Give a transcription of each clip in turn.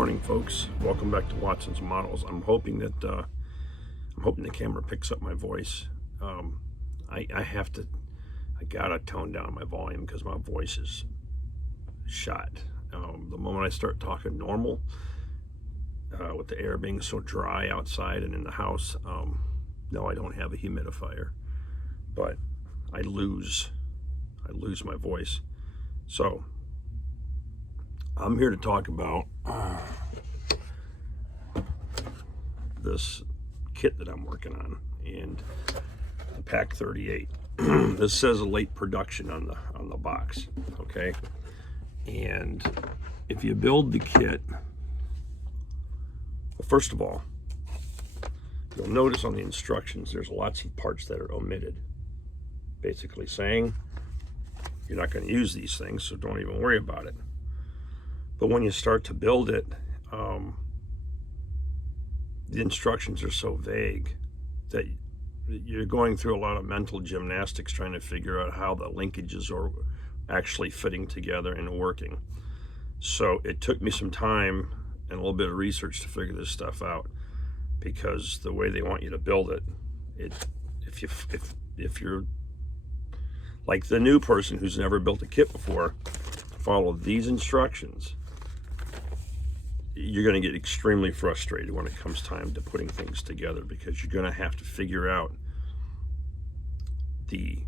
morning, folks. Welcome back to Watson's Models. I'm hoping the camera picks up my voice. I gotta tone down my volume because my voice is shot. The moment I start talking normal, with the air being so dry outside and in the house, no, I don't have a humidifier, but I lose my voice. So I'm here to talk about this kit that I'm working on, and the Pack 38. This says a late production on the box, okay? And if you build the kit, well, first of all, you'll notice on the instructions there's lots of parts that are omitted, basically saying you're not going to use these things, so don't even worry about it. But when you start to build it, the instructions are so vague that you're going through a lot of mental gymnastics trying to figure out how the linkages are actually fitting together and working. So it took me some time and a little bit of research to figure this stuff out, because the way they want you to build it, if you're like the new person who's never built a kit before, follow these instructions, you're going to get extremely frustrated when it comes time to putting things together, because you're going to have to figure out the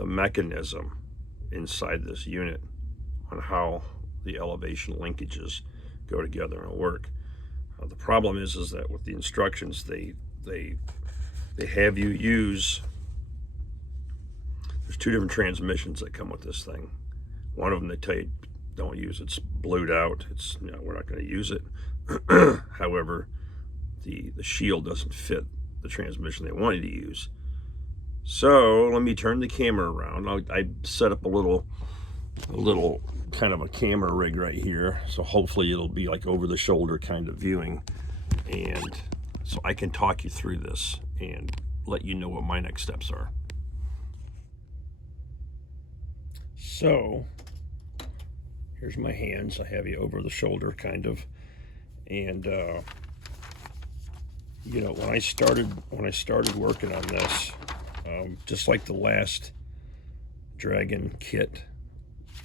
mechanism inside this unit on how the elevation linkages go together and work. The problem is that with the instructions, they have you use, there's two different transmissions that come with this thing. One of them they tell you don't use, it's blued out, it's, you know, we're not going to use it. However, the shield doesn't fit the transmission they want you to use. So let me turn the camera around. I set up a little kind of a camera rig right here, so hopefully it'll be like over the shoulder kind of viewing, and so I can talk you through this and let you know what my next steps are. So here's my hands. I have you over the shoulder kind of, and you know, when I started working on this, just like the last Dragon kit,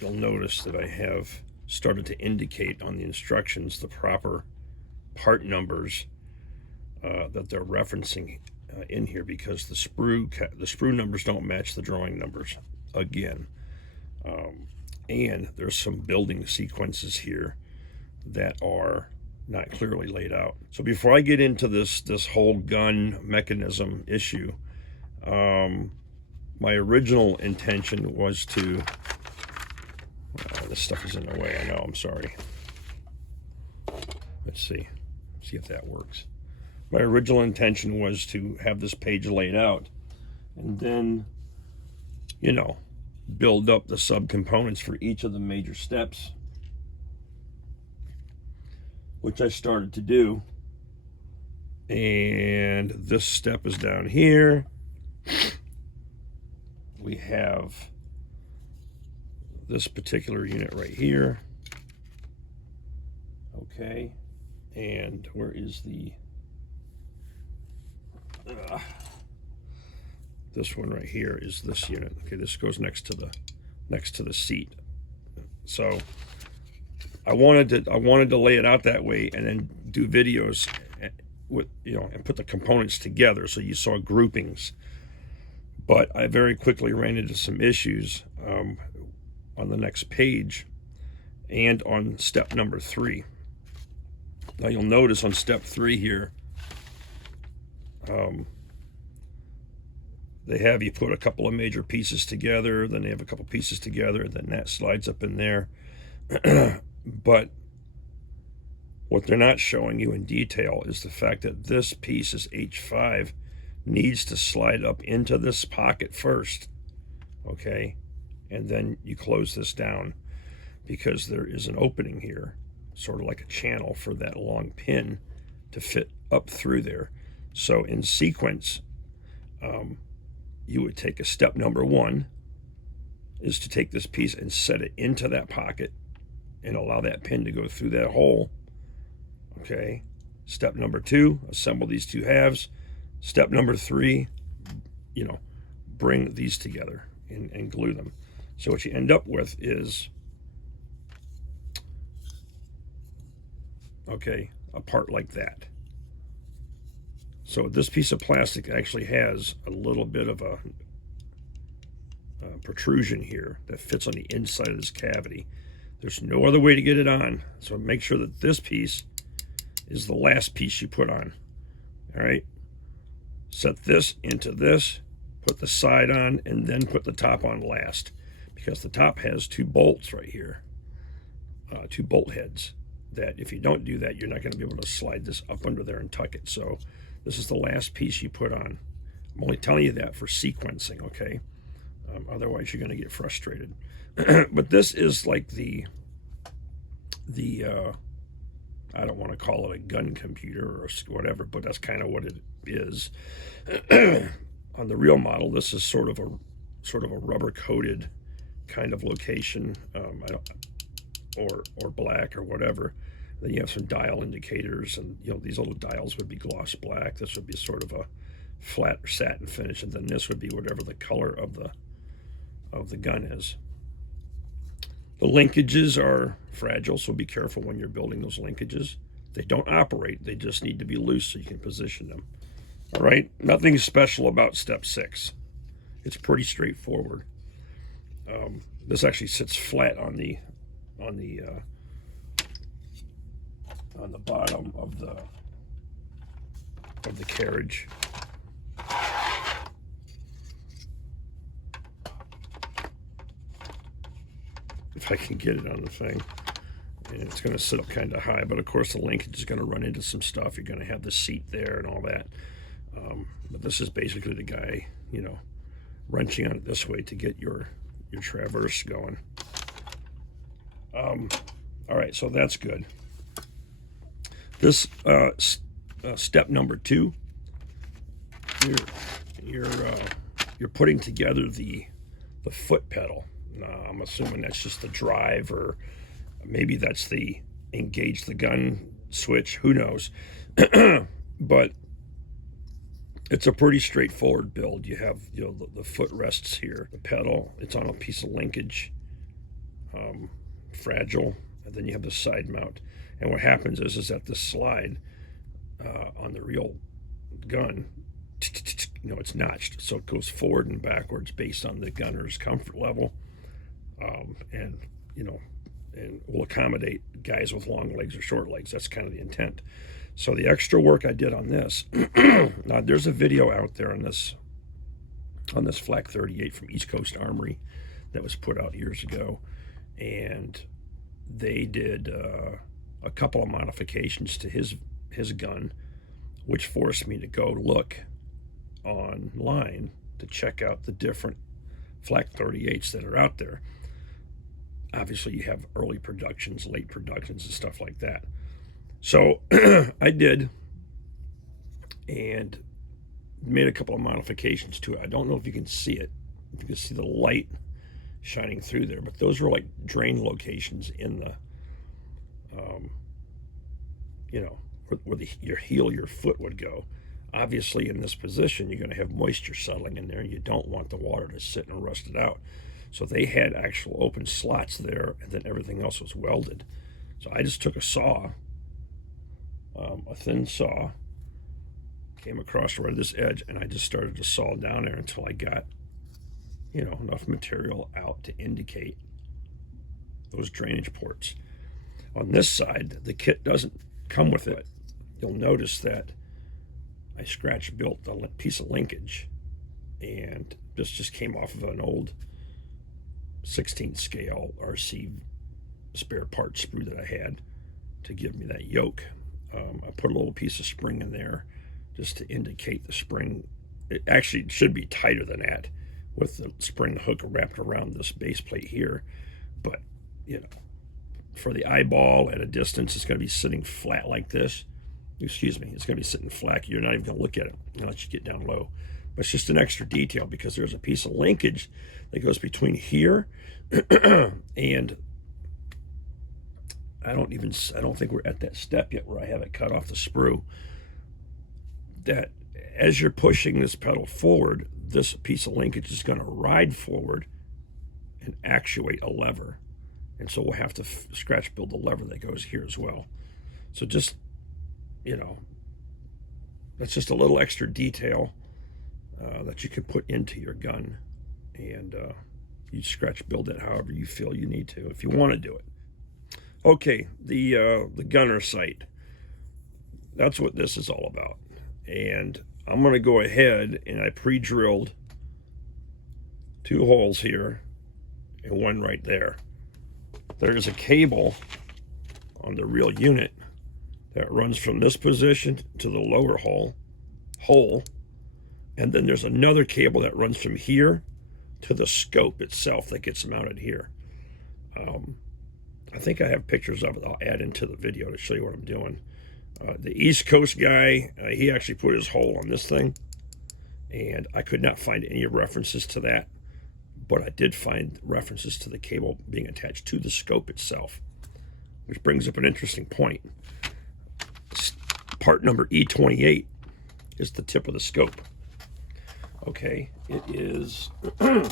you'll notice that I have started to indicate on the instructions the proper part numbers that they're referencing in here, because the sprue numbers don't match the drawing numbers again. And there's some building sequences here that are not clearly laid out. So before I get into this whole gun mechanism issue, my original intention was to, this stuff is in the way, I know, I'm sorry. Let's see if that works. My original intention was to have this page laid out and then, you know, build up the subcomponents for each of the major steps, which I started to do. And this step is down here. We have this particular unit right here. Okay, and where is the this one right here is this unit. Okay, this goes next to the seat. So I wanted to lay it out that way and then do videos with, you know, and put the components together so you saw groupings. But I very quickly ran into some issues on the next page and on step number 3. Now you'll notice on step 3 here, they have you put a couple of major pieces together, then they have a couple pieces together, and then that slides up in there. But what they're not showing you in detail is the fact that this piece is H5, needs to slide up into this pocket first, okay? And then you close this down, because there is an opening here, sort of like a channel for that long pin to fit up through there. So in sequence, you would take a step number 1 is to take this piece and set it into that pocket and allow that pin to go through that hole Okay. Step number 2, assemble these 2 halves. Step number 3, you know, bring these together and glue them. So what you end up with is, okay, a part like that. So this piece of plastic actually has a little bit of a protrusion here that fits on the inside of this cavity. There's no other way to get it on, so make sure that this piece is the last piece you put on. All right, set this into this, put the side on, and then put the top on last, because the top has 2 bolts right here, 2 bolt heads, that if you don't do that, you're not going to be able to slide this up under there and tuck it. So this is the last piece you put on. I'm only telling you that for sequencing, okay? Otherwise, you're going to get frustrated. But this is like the I don't want to call it a gun computer or whatever, but that's kind of what it is. On the real model, this is sort of a rubber coated kind of location, or black or whatever. Then you have some dial indicators, and these little dials would be gloss black. This would be sort of a flat satin finish, and then this would be whatever the color of the gun is. The linkages are fragile, so be careful when you're building those linkages. They don't operate, they just need to be loose so you can position them. All right, nothing special about step 6. It's pretty straightforward. This actually sits flat on the bottom of the carriage. If I can get it on the thing. And it's going to sit up kind of high, but of course the linkage is going to run into some stuff. You're going to have the seat there and all that. But this is basically the guy, wrenching on it this way to get your traverse going. All right, so that's good. This step number 2, you're putting together the foot pedal. I'm assuming that's just the drive, or maybe that's the engage the gun switch. Who knows? But it's a pretty straightforward build. You have the foot rests here, the pedal. It's on a piece of linkage, fragile, and then you have the side mount. And what happens is that the slide on the real gun, it's notched, so it goes forward and backwards based on the gunner's comfort level, and will accommodate guys with long legs or short legs. That's kind of the intent. So the extra work I did on this, now there's a video out there on this Flak 38 from East Coast Armory that was put out years ago, and they did a couple of modifications to his gun, which forced me to go look online to check out the different Flak 38s that are out there. Obviously, you have early productions, late productions, and stuff like that. So I did, and made a couple of modifications to it. I don't know if you can see it, if you can see the light shining through there, but those were like drain locations in the, where your heel, your foot would go. Obviously, in this position, you're going to have moisture settling in there, and you don't want the water to sit and rust it out. So they had actual open slots there, and then everything else was welded. So I just took a saw, a thin saw, came across right at this edge, and I just started to saw down there until I got, enough material out to indicate those drainage ports. On this side, the kit doesn't come with it. You'll notice that I scratch built a piece of linkage, and this just came off of an old 16th scale RC spare part sprue that I had to give me that yoke. I put a little piece of spring in there just to indicate the spring. It actually should be tighter than that, with the spring hook wrapped around this base plate here, but for the eyeball at a distance, it's going to be sitting flat like this. Excuse me, it's going to be sitting flat. You're not even going to look at it unless you get down low. But it's just an extra detail because there's a piece of linkage that goes between here and I don't think we're at that step yet where I have it cut off the sprue, that as you're pushing this pedal forward, this piece of linkage is going to ride forward and actuate a lever. And so we'll have to scratch build the lever that goes here as well. So just, you know, that's just a little extra detail that you can put into your gun. And you scratch build it however you feel you need to, if you want to do it. Okay, the gunner sight. That's what this is all about. And I'm going to go ahead and I pre-drilled 2 holes here and 1 right there. There's a cable on the real unit that runs from this position to the lower hole, and then there's another cable that runs from here to the scope itself that gets mounted here. I think I have pictures of it. I'll add into the video to show you what I'm doing. The East Coast guy, he actually put his hole on this thing, and I could not find any references to that, but I did find references to the cable being attached to the scope itself, which brings up an interesting point. Part number E28 is the tip of the scope. Okay, it is... oh,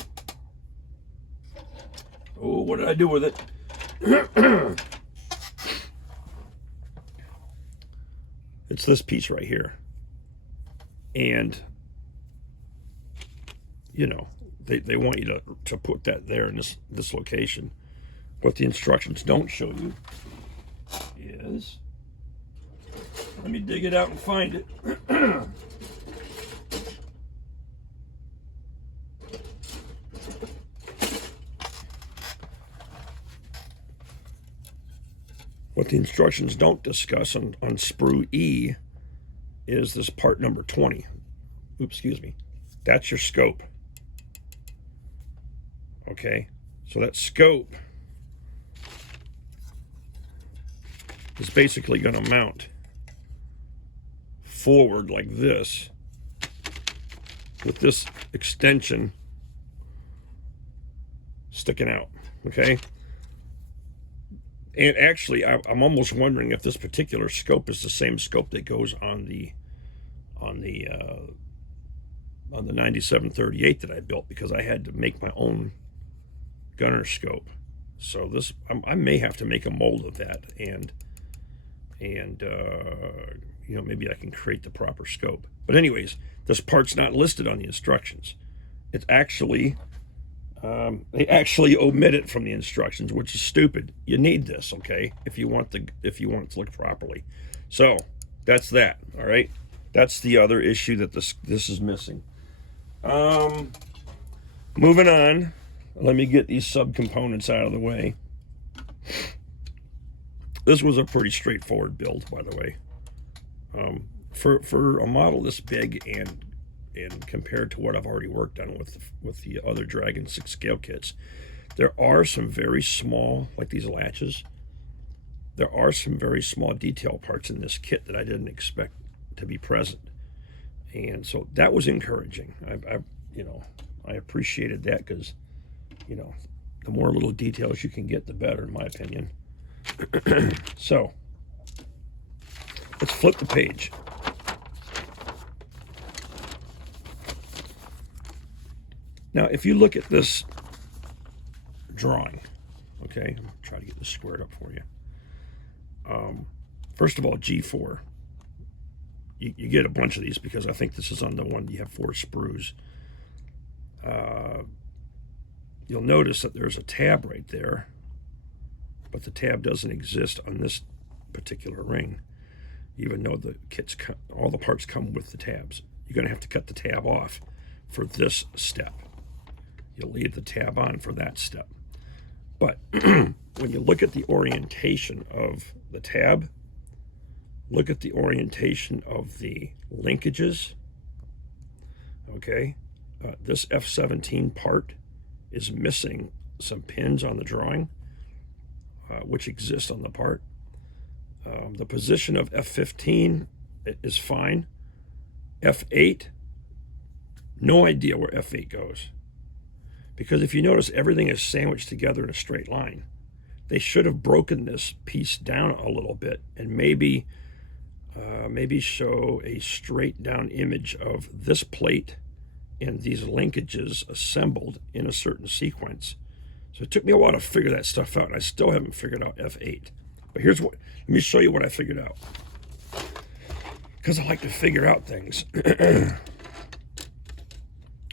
what did I do with it? It's this piece right here. And, you know, they want you to put that there in this location. What the instructions don't show you is, let me dig it out and find it. What the instructions don't discuss on sprue E is this part number 20. Oops, excuse me. That's your scope. Okay, so that scope is basically going to mount forward like this with this extension sticking out. Okay. And actually, I'm almost wondering if this particular scope is the same scope that goes on the 9738 that I built, because I had to make my own gunner scope. So this, I may have to make a mold of that, and you know, maybe I can create the proper scope. But anyways, this part's not listed on the instructions. It's actually they actually omit it from the instructions, which is stupid. You need this, okay, if you want it to look properly. So that's that. All right, that's the other issue that this is missing. Moving on, let me get these subcomponents out of the way. This was a pretty straightforward build, by the way. For a model this big and compared to what I've already worked on with the other Dragon 6 scale kits, there are some very small, like these latches, there are some very small detail parts in this kit that I didn't expect to be present, and so that was encouraging. I appreciated that, because, you know, the more little details you can get, the better, in my opinion. So let's flip the page. Now, if you look at this drawing, okay, I'll try to get this squared up for you. First of all, G4. You get a bunch of these, because I think this is on the one you have 4 sprues. You'll notice that there's a tab right there, but the tab doesn't exist on this particular ring, even though the kits, all the parts come with the tabs. You're going to have to cut the tab off for this step. You'll leave the tab on for that step. But when you look at the orientation of the tab, look at the orientation of the linkages, okay? This F17 part is missing some pins on the drawing, which exist on the part. The position of F15 is fine. F8, no idea where F8 goes. Because if you notice, everything is sandwiched together in a straight line. they should have broken this piece down a little bit and maybe show a straight down image of this plate and these linkages assembled in a certain sequence. So it took me a while to figure that stuff out, and I still haven't figured out F8. But let me show you what I figured out, because I like to figure out things.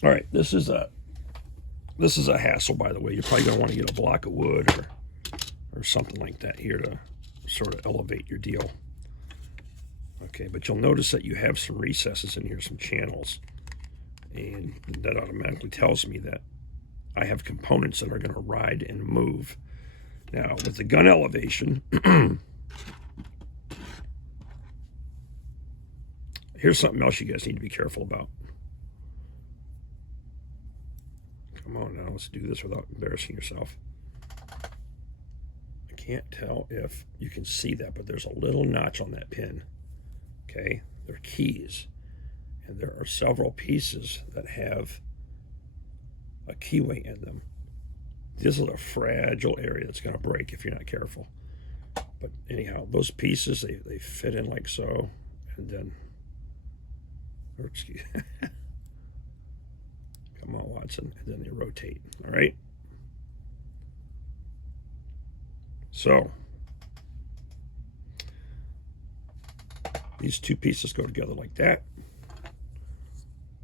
All right, this is a hassle, by the way. You're probably gonna want to get a block of wood or something like that here to sort of elevate your deal. Okay, but you'll notice that you have some recesses in here, some channels, and that automatically tells me that I have components that are going to ride and move. Now, with the gun elevation, here's something else you guys need to be careful about. Come on now, let's do this without embarrassing yourself. I can't tell if you can see that, but there's a little notch on that pin. Okay, they're keys, and there are several pieces that have a keyway in them. This is a fragile area that's going to break if you're not careful. But anyhow, those pieces, they fit in like so, and then, or excuse, come on, Watson, and then they rotate. All right. So these two pieces go together like that.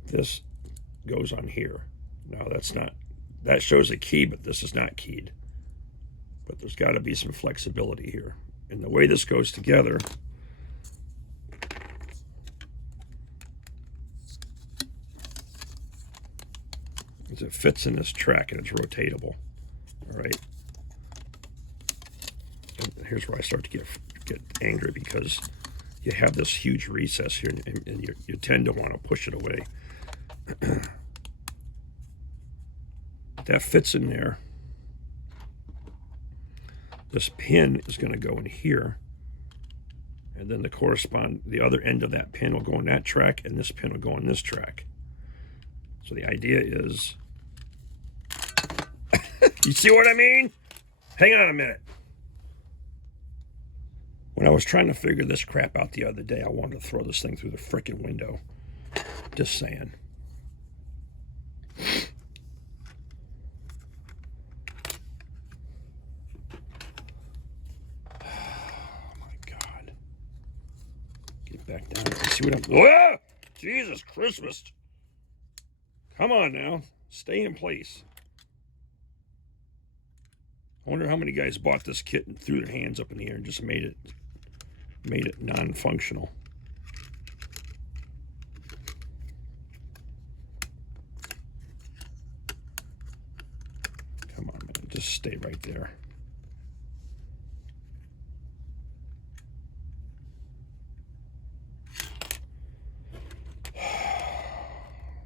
This goes on here. Now that shows a key, but this is not keyed. But there's got to be some flexibility here. And the way this goes together is it fits in this track and it's rotatable. All right. And here's where I start to get angry, because you have this huge recess here, and you tend to want to push it away. That fits in there. This pin is going to go in here, and then the other end of that pin will go on that track, and this pin will go on this track. So the idea is, you see what I mean? Hang on a minute. When I was trying to figure this crap out the other day, I wanted to throw this thing through the frickin' window. Just saying. Oh my God. Get back down. See what I'm... Oh, Jesus Christmas. Come on now. Stay in place. I wonder how many guys bought this kit and threw their hands up in the air and just made it non-functional. Come on, man. Just stay right there.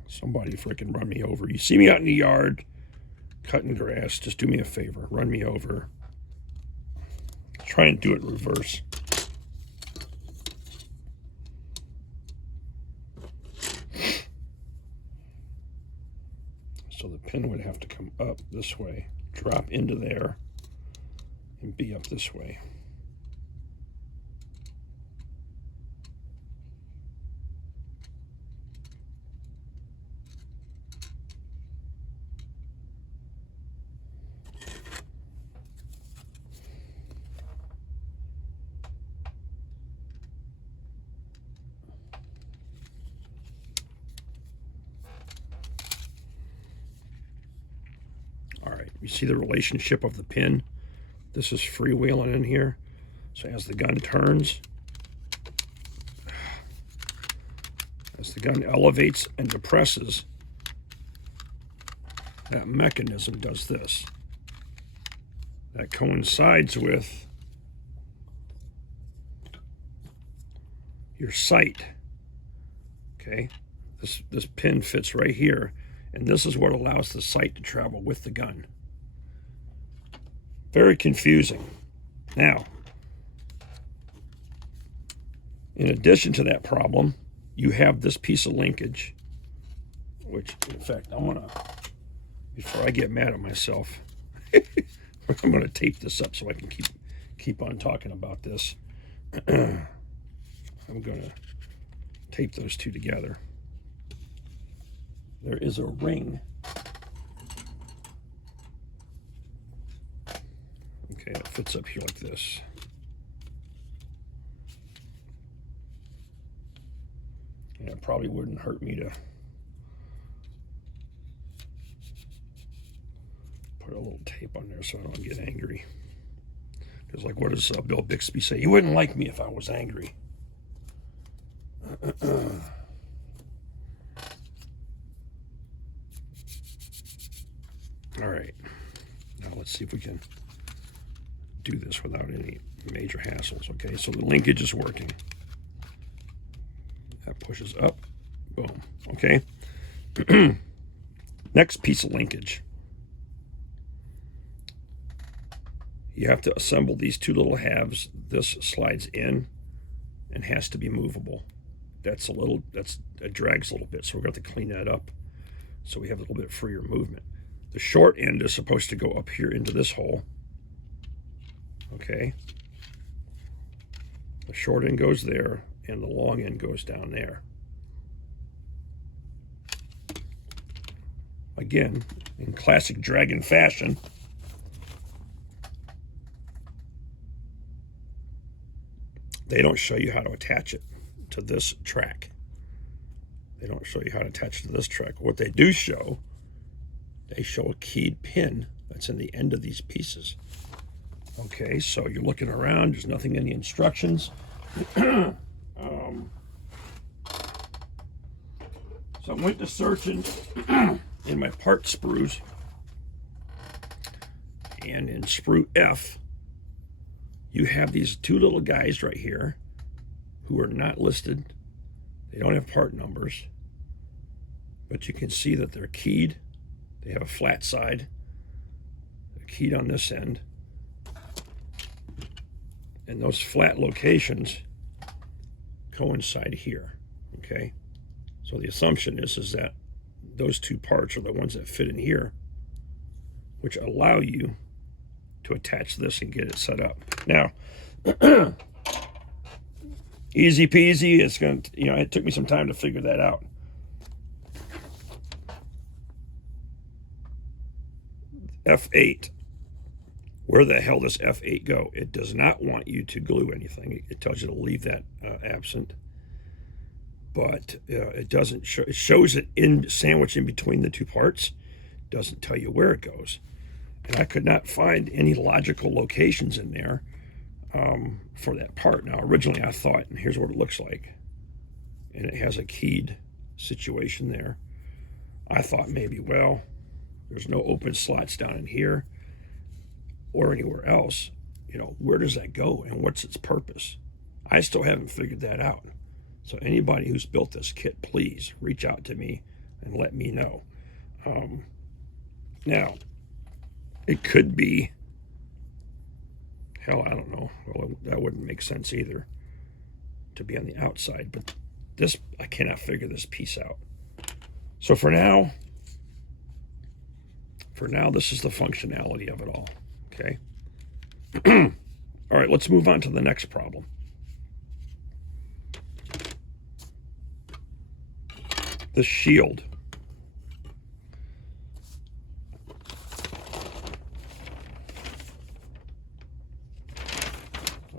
Somebody freaking run me over. You see me out in the yard cutting grass, just do me a favor. Run me over. Try and do it in reverse. So the pin would have to come up this way, drop into there, and be up this way. You see the relationship of the pin? This is freewheeling in here. So as the gun turns, as the gun elevates and depresses, that mechanism does this. That coincides with your sight. Okay? This pin fits right here, and this is what allows the sight to travel with the gun. Very confusing. Now, in addition to that problem, you have this piece of linkage, which, in fact, I'm gonna, before I get mad at myself, I'm going to tape this up so I can keep on talking about this. I'm going to tape those two together. There is a ring. Okay, it fits up here like this. And it probably wouldn't hurt me to put a little tape on there so I don't get angry. Because, like, what does Bill Bixby say? You wouldn't like me if I was angry. All right. Now let's see if we can do this without any major hassles. Okay, so the linkage is working. That pushes up. Boom. Okay. Next piece of linkage. You have to assemble these two little halves. This slides in and has to be movable. It drags a little bit, so we're going to have to clean that up so we have a little bit freer movement. The short end is supposed to go up here into this hole. Okay. The short end goes there, and the long end goes down there. Again, in classic Dragon fashion, they don't show you how to attach it to this track. They don't show you how to attach it to this track. What they do show, they show a keyed pin that's in the end of these pieces. Okay, so you're looking around, there's nothing in the instructions. So I went to searching in my part sprues, and in sprue F, you have these two little guys right here who are not listed. They don't have part numbers, but you can see that they're keyed. They have a flat side. They're keyed on this end. And those flat locations coincide here, okay? So the assumption is that those two parts are the ones that fit in here, which allow you to attach this and get it set up. Now, easy peasy, it's going to, it took me some time to figure that out. F8. Where the hell does F8 go? It does not want you to glue anything. It tells you to leave that absent. But it doesn't show, it shows it sandwiched in between the two parts. Doesn't tell you where it goes. And I could not find any logical locations in there for that part. Now, originally I thought, and here's what it looks like. And it has a keyed situation there. I thought maybe, well, there's no open slots down in here or anywhere else. Where does that go and what's its purpose? I still haven't figured that out. So anybody who's built this kit, please reach out to me and let me know. Now, it could be, hell, I don't know. Well, that wouldn't make sense either to be on the outside, but this, I cannot figure this piece out. So for now, this is the functionality of it all, okay? All right, let's move on to the next problem. The shield.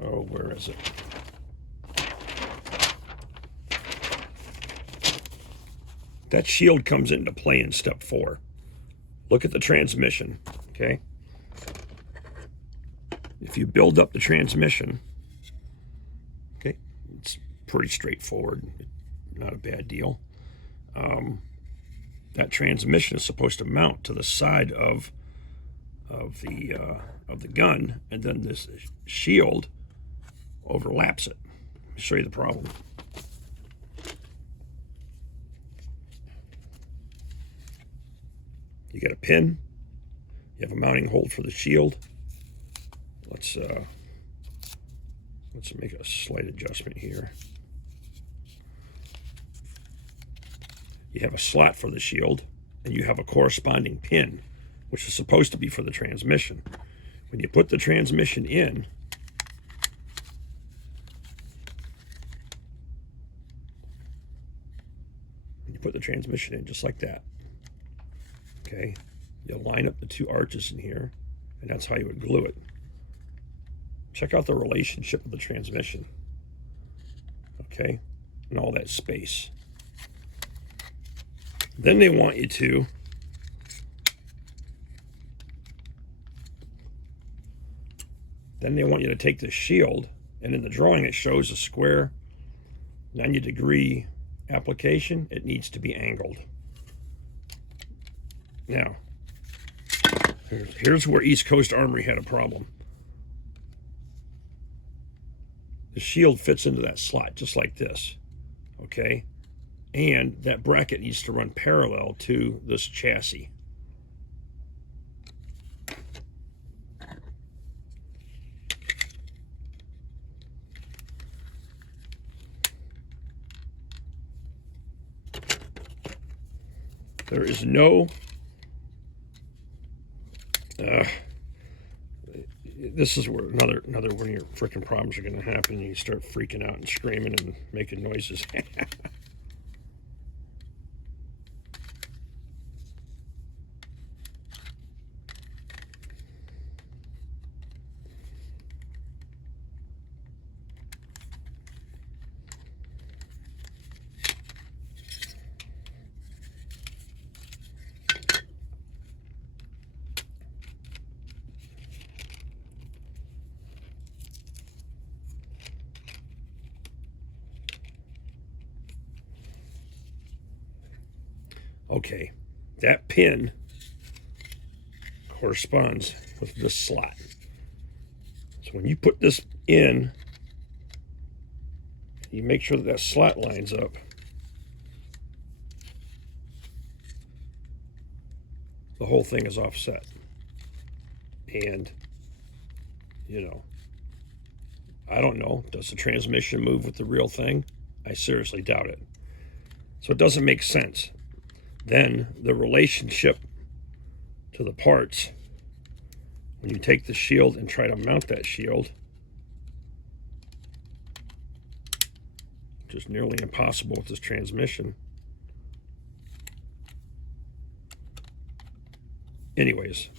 Oh, where is it? That shield comes into play in step 4. Look at the transmission, okay? If you build up the transmission, okay, it's pretty straightforward, not a bad deal. That transmission is supposed to mount to the side of the gun, and then this shield overlaps it. Let me show you the problem. You got a pin. You have a mounting hole for the shield. Let's make a slight adjustment here. You have a slot for the shield, and you have a corresponding pin, which is supposed to be for the transmission. when you put the transmission in, just like that, okay, you line up the two arches in here, and that's how you would glue it. Check out the relationship of the transmission, okay, and all that space. Then they want you to take the shield, and in the drawing it shows a square 90-degree application. It needs to be angled. Now, here's where East Coast Armory had a problem. The shield fits into that slot just like this, okay? And that bracket needs to run parallel to this chassis. There is no, this is where another one of your freaking problems are going to happen. You start freaking out and screaming and making noises. Okay, that pin corresponds with this slot. So when you put this in, you make sure that that slot lines up. The whole thing is offset. And, you know, I don't know, does the transmission move with the real thing? I seriously doubt it. So it doesn't make sense. Then the relationship to the parts, when you take the shield and try to mount that shield, which is nearly impossible with this transmission. Anyways,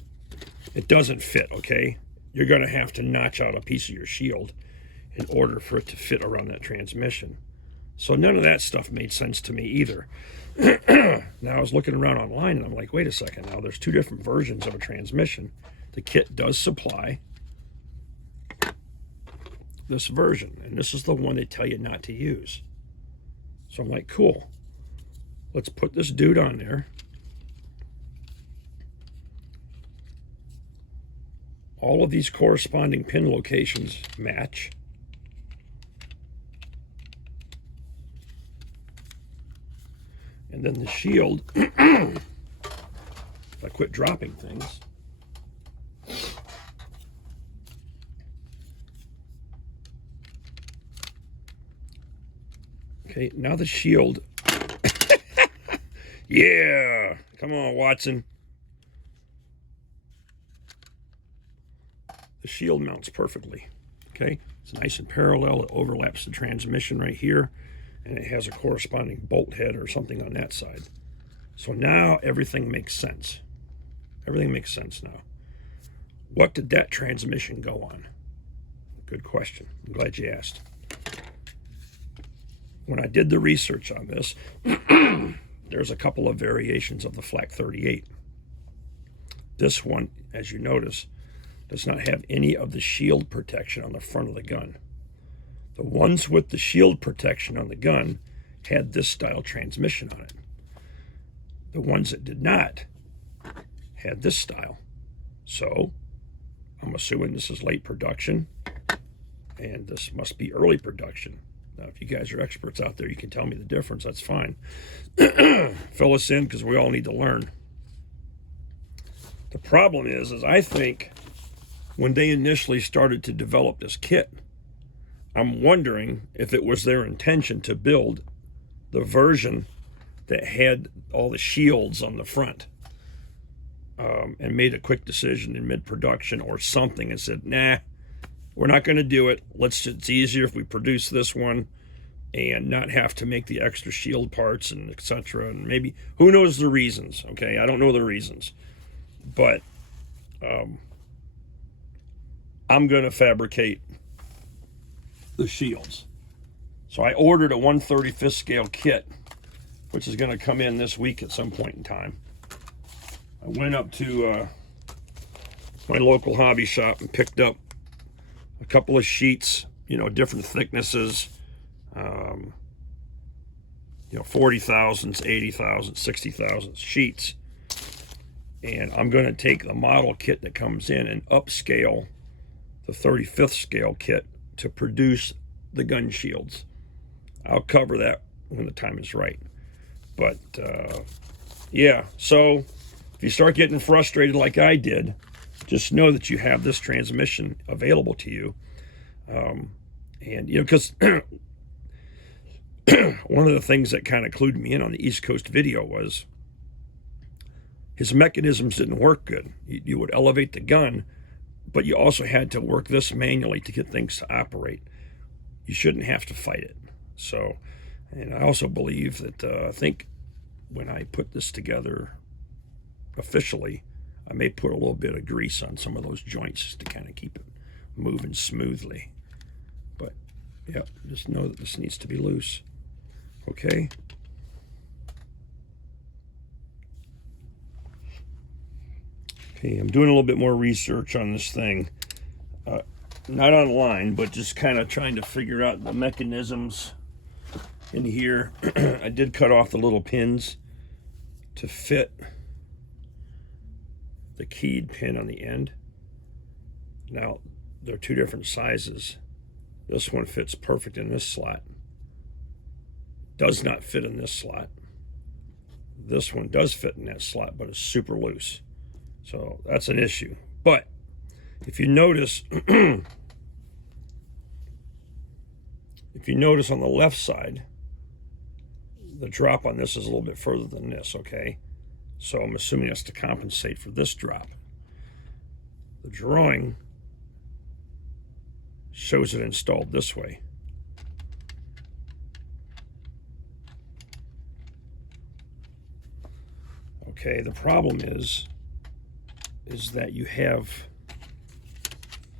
it doesn't fit, okay? You're going to have to notch out a piece of your shield in order for it to fit around that transmission. So none of that stuff made sense to me either. Now I was looking around online and I'm like, wait a second, now there's two different versions of a transmission. The kit does supply this version, and this is the one they tell you not to use. So I'm like, cool, let's put this dude on there. All of these corresponding pin locations match. And then the shield, if I quit dropping things, okay, now the shield, yeah, come on, Watson. The shield mounts perfectly, okay? It's nice and parallel. It overlaps the transmission right here, and it has a corresponding bolt head or something on that side. So now everything makes sense. Everything makes sense now. What did that transmission go on? Good question. I'm glad you asked. When I did the research on this, there's a couple of variations of the Flak 38. This one, as you notice, does not have any of the shield protection on the front of the gun. The ones with the shield protection on the gun had this style transmission on it. The ones that did not had this style. So I'm assuming this is late production, and this must be early production. Now, if you guys are experts out there, you can tell me the difference. That's fine. Fill us in, because we all need to learn. The problem is I think when they initially started to develop this kit, I'm wondering if it was their intention to build the version that had all the shields on the front. and made a quick decision in mid-production or something and said, nah, we're not going to do it. It's easier if we produce this one and not have to make the extra shield parts and etc. And maybe, who knows the reasons, okay? I don't know the reasons. But I'm going to fabricate the shields. So I ordered a 1/35th scale kit, which is going to come in this week at some point in time. I went up to my local hobby shop and picked up a couple of sheets, different thicknesses, 40,000s, 80,000s, 60,000 sheets. And I'm going to take the model kit that comes in and upscale the 35th scale kit to produce the gun shields. I'll cover that when the time is right. But yeah, so if you start getting frustrated like I did, just know that you have this transmission available to you. And because one of the things that kind of clued me in on the East Coast video was his mechanisms didn't work good. You would elevate the gun, but you also had to work this manually to get things to operate. You shouldn't have to fight it. So, and I also believe that I think when I put this together officially, I may put a little bit of grease on some of those joints just to kind of keep it moving smoothly. But yeah, just know that this needs to be loose. Okay. Okay, I'm doing a little bit more research on this thing. Not online, but just kind of trying to figure out the mechanisms in here. I did cut off the little pins to fit the keyed pin on the end. Now, they're two different sizes. This one fits perfect in this slot. Does not fit in this slot. This one does fit in that slot, but it's super loose. So that's an issue. But if you notice, on the left side, the drop on this is a little bit further than this, okay? So I'm assuming that's to compensate for this drop. The drawing shows it installed this way. Okay, the problem is that you have,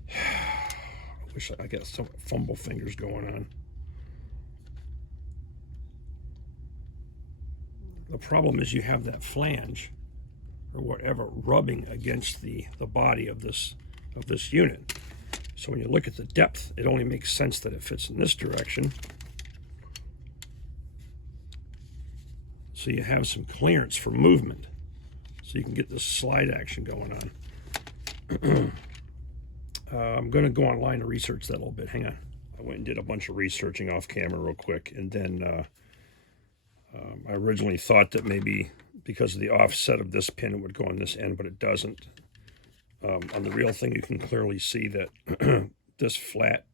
I wish I got some fumble fingers going on. The problem is you have that flange or whatever rubbing against the body of this unit. So when you look at the depth, it only makes sense that it fits in this direction. So you have some clearance for movement. So you can get this slide action going on. I'm going to go online and research that a little bit. Hang on. I went and did a bunch of researching off camera real quick. And then I originally thought that maybe because of the offset of this pin, it would go on this end, but it doesn't. On the real thing, you can clearly see that this flat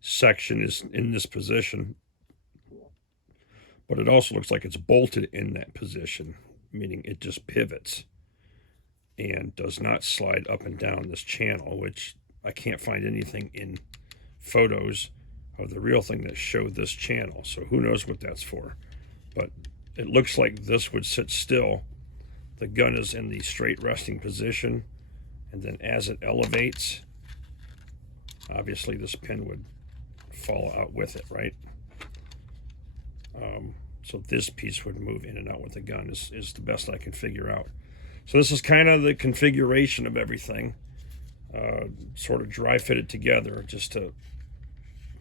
section is in this position, but it also looks like it's bolted in that position, meaning it just pivots and does not slide up and down this channel, which I can't find anything in photos of the real thing that showed this channel. So who knows what that's for. But it looks like this would sit still. The gun is in the straight resting position, and then as it elevates, obviously this pin would fall out with it, right? So this piece would move in and out with the gun is the best I can figure out. So this is kind of the configuration of everything, sort of dry fit it together just to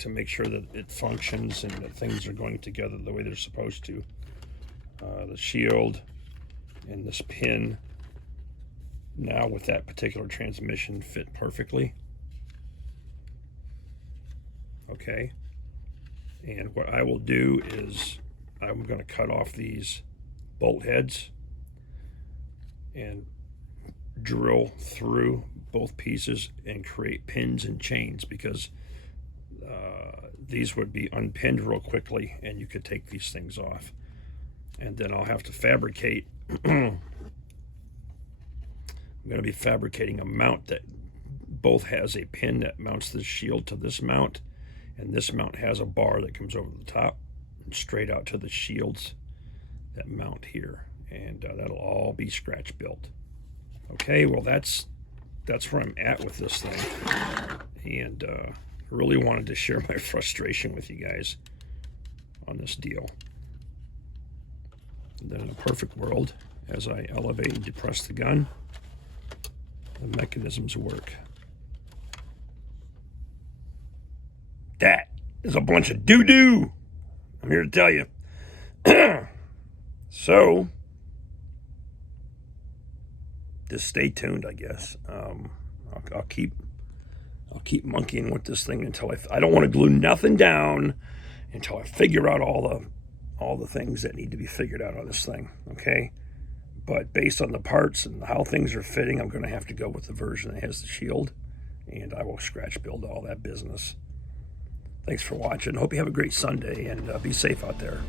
make sure that it functions and that things are going together the way they're supposed to. The shield and this pin now with that particular transmission fit perfectly. Okay, and what I will do is I'm going to cut off these bolt heads and drill through both pieces and create pins and chains, because these would be unpinned real quickly and you could take these things off. And then I'll have to fabricate I'm going to be fabricating a mount that both has a pin that mounts the shield to this mount, and this mount has a bar that comes over the top and straight out to the shields that mount here, and that'll all be scratch built. Okay, well that's where I'm at with this thing, and I really wanted to share my frustration with you guys on this deal. And then in a perfect world, as I elevate and depress the gun, the mechanisms work. That is a bunch of doo-doo, I'm here to tell you. So, just stay tuned, I guess. I'll keep monkeying with this thing until I don't want to glue nothing down until I figure out all the things that need to be figured out on this thing, okay? But based on the parts and how things are fitting, I'm going to have to go with the version that has the shield, and I will scratch build all that business. Thanks for watching. Hope you have a great Sunday, and be safe out there.